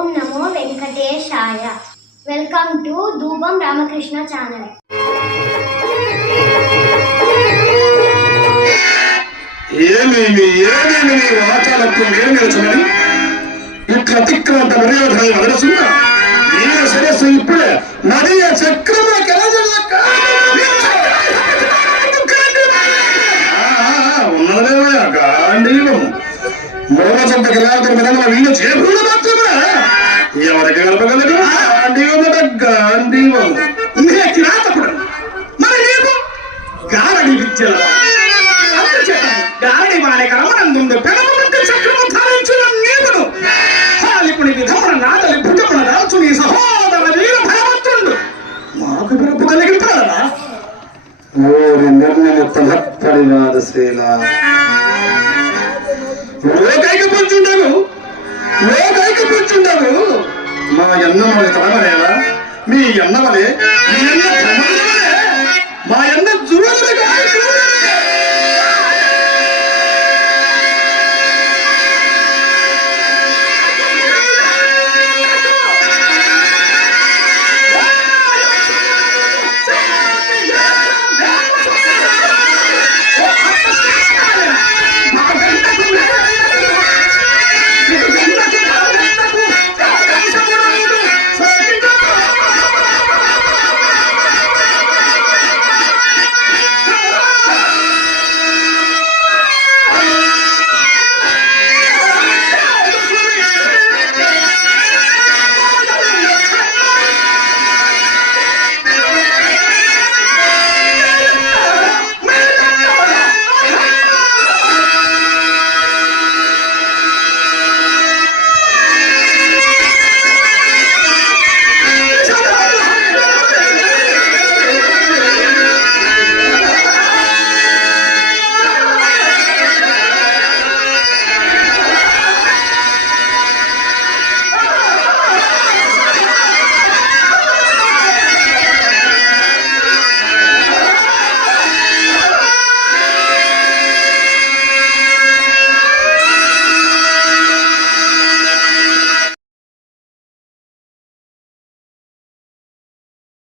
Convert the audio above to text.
Om Namo Venkatesaya. Welcome to ధూపం Ramakrishna channel. ఏమేమి ఏమేమి నీ వాచాలకు ఏం నిలచమని ఇట్ల అతిక్రాంత మర్యాద వదలసున్నా ఈ శిరస్సు ఇప్పుడే నదియ చక్రమ ఉన్నదేమయ్యా? గాంధీవం మూల సొంత కిలాంతర విధంగా వీళ్ళు చేపూలు మాత్రమే. ఎవరికి కలపగలదు నే కిరాతకుడు మరి నీవు గారడి అందుచేత గారడి వారి రమణందుండు పెనమనంత చక్రము ధారించిన నీవును. హాలికుని విధమున నాదలి భుజమున దాల్చు నీ సహోదర వీర భగవంతుండు మాకు పిలుపు కలిగింటారా ఓరి నిర్ణయము తలప్పడినాద శ్రీల లోకైక పంచుండవు నీ అన్నవలే నీ అన్న మా అన్న